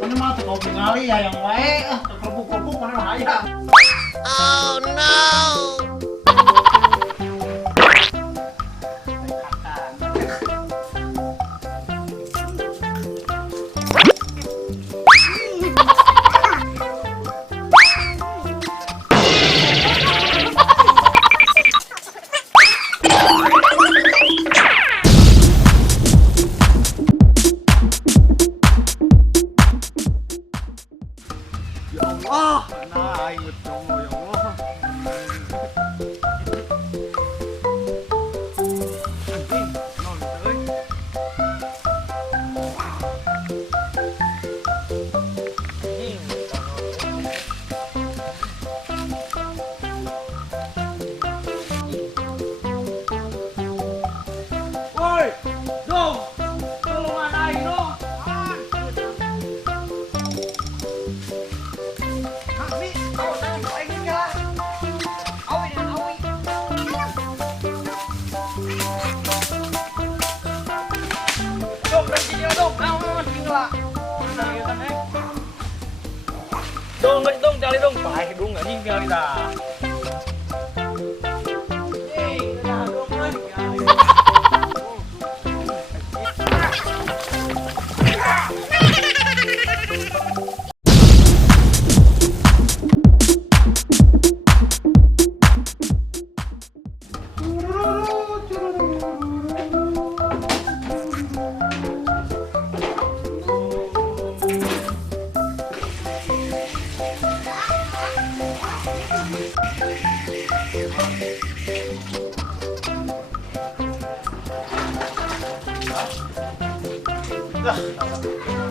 Mana mah kau tinggali ya yang baik, kerupuk-kerupuk mana bahaya. Oh no. Ya Allah, nah aing betul ya Allah. Anjing, non itu euy. Woi, dong, tolongan aing dong. Kami, kau jangan kau ingin kalah. Awi dengan awi. Dong, berhenti dia dong. Naon, tinggal. Dong, dong, cari dong. Pakai dong, anjing kali dah.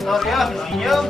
Sorry ya, minjem.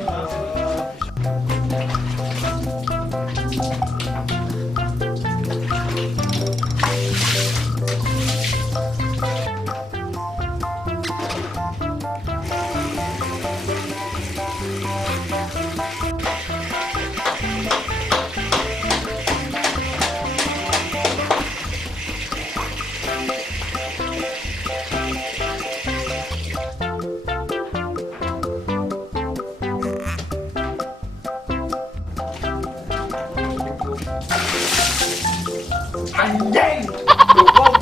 Anjing, dukung,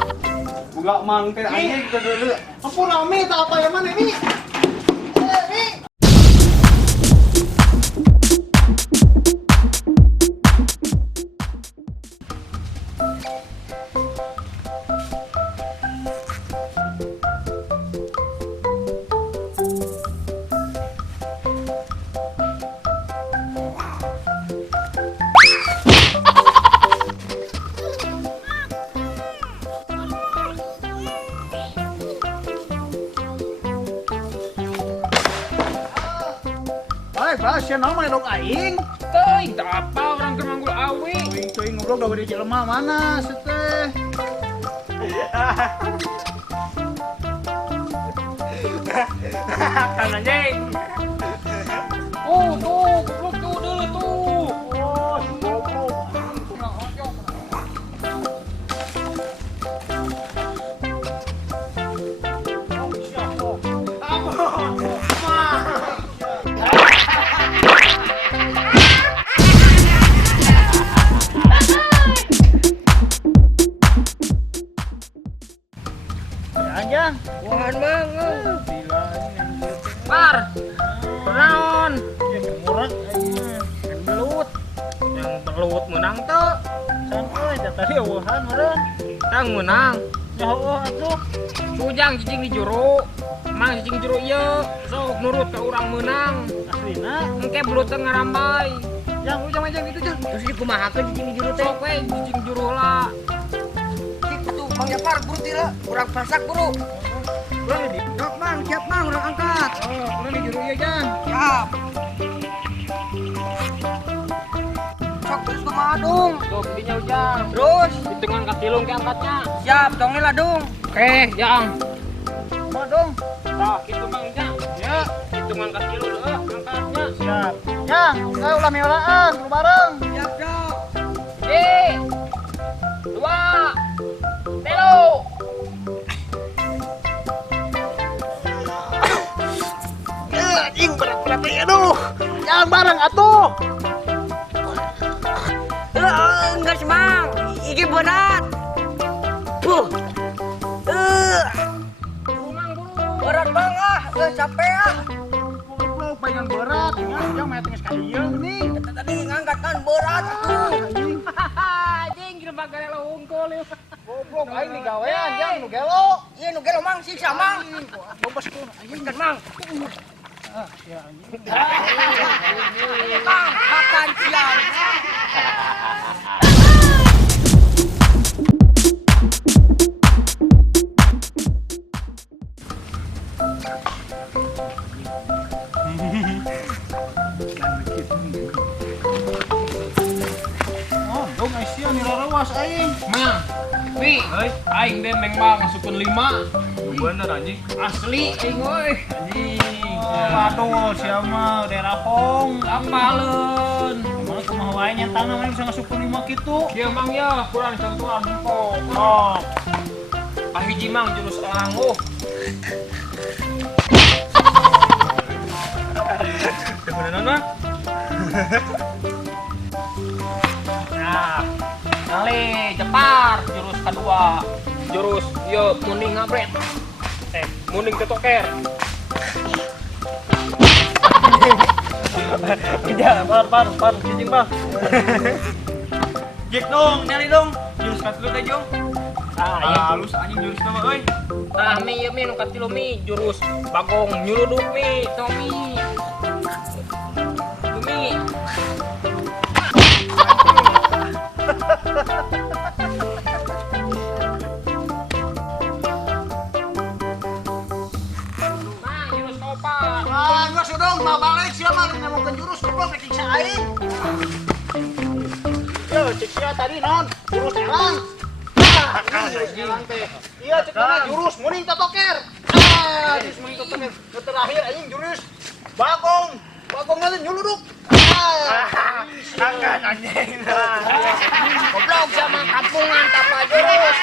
buka mangke anjing kedua. Ampun Ami, tak apa yang mana ini? Ini. Siapa nama dong aing? Teuing tak apa orang ke manggul awi. Cuy ngobrol dari jelema mana seteh? Kan anjing. Tuh, goblok tuh dulu tuh. Oh, si goblok. Aja. Wahan banget. Gila ini. Par. Naon? Murah aja. Yang belut. Yang belut menang tuh. Santai, tadi awahan meureun. Tang menang. Ya Allah atuh. Tujang cicing di juru. Mang cicing juru ieu. Sok nurut ke urang menang. Aslina. Engke belut teh ngarambai. Yang ujang aja gitu Jang. Terus dikumahakeun cicing di juru teh. Sok we cicing juru lah. Tuh, Bang Japar, buru tira, kurang pasak buru. Urang di. Dok, Mang, siap Mang, urang angkat. Oh, urang di juru ieu Jang. Siap. Sok terus kumaha dong. Sok dinya ujang. Terus, Hitungan katilung ke angkatnya. siap, dong lah dong. Oke, Jang. Kumaha dong? Tah, kitu Mang Jang. Ya, Hitungan katilung angkatnya. siap. Jang, saya ulah meolaan, lu bareng. Siap, dok. 1, 2, 3. Anjing berat. Tapi aduh, jangan bareng atuh. Enggak semang, ini berat. Berat banget, capek ah. Lu pengen berat, jangan main tengah sekali nih. Tadi ngangkat kan berat tuh. Anjing kira bagare lo unggul ya. Goblok aing di gawean jang nu gelo. Iya nu gelo mang siksa mang. Bombas tuh anjing Kan mang. ya anjing. Mang, makan siang. Oh, dong Aisyah nirarewas aing. Mang, wi, aing deh memang masukun 5. Bener anjing. Asli aing euy. Anjing. Waduh, siapa mah daerah Hong. Apaleun. Mana kumaha wae nyentang namanya bisa ngasupkeun 5 kitu. Kieu mang ya, kurang contohan kok. Oh, Ahiji mang jurus elanguh. Beneran mah? Nah, kali cepar jurus kedua. Jurus yo muning ngabret. Muning ketoker. ya, par, cicing bang. Jek dong, nyari dong. Jurus katilu teh jong. Halus anjing jurus nama euy. Nah, mi mi nu katilu mi jurus bagong nyuruduk mi, Tommy. Mi. Mang jurus kopa. Ah, enggak dong, mah balik sia mah ngomongkeun jurus goblok rek siksa aing. Yo, cek sia tadi non, jurus elang. Elang teh. Iya, cek mana jurus muning totoker. Jurus muning totoker. Terakhir aing jurus bagong. Bagong nanti nyuluduk. Angkat anjing. Goblok sama kampungan tanpa jurus.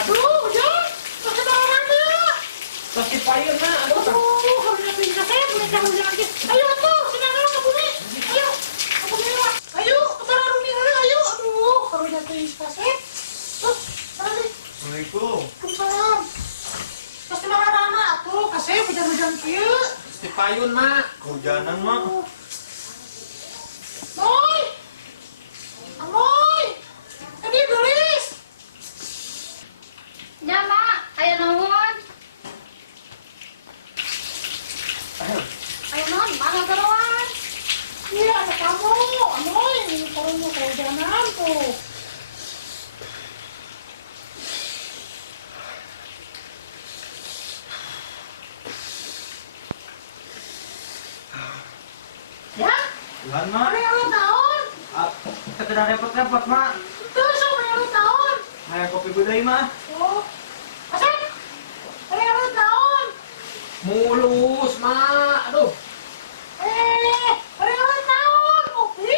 Aduh, Jong, pakai tangan dia. Pasti payun na. Aduh, harusnya bisa saya boleh jangan lagi. Ayo tuh, senang dulu ke bumi. Ayo, ke bumi lah. Ayo, ke barang bumi dulu. Ayo, aduh, harusnya bisa saya. Tuh, mana sih? Assalamualaikum. Waalaikumsalam. Pasti marah anak tuh, kasih hujan-hujan kieu. Pasti payun na. Hujanan mah. Moy, Amoy, tadi gelis. Ya, Mak. Ayo nuhun. Ayo non, mana teruan? Iya, ada kamu, Amoy. Kalau mau kehujanan tuh. Ya, Tuhan mah. ada yang ulang tahun. Ketedah repot-repot mah. Tuh, sama yang ulang tahun. Aya kopi bedai mah. Oh, Asep, ada yang ulang tahun. Mulus, mak. Aduh, Ada yang ulang tahun. Kopi.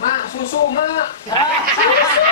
mak susu, mak. Susu.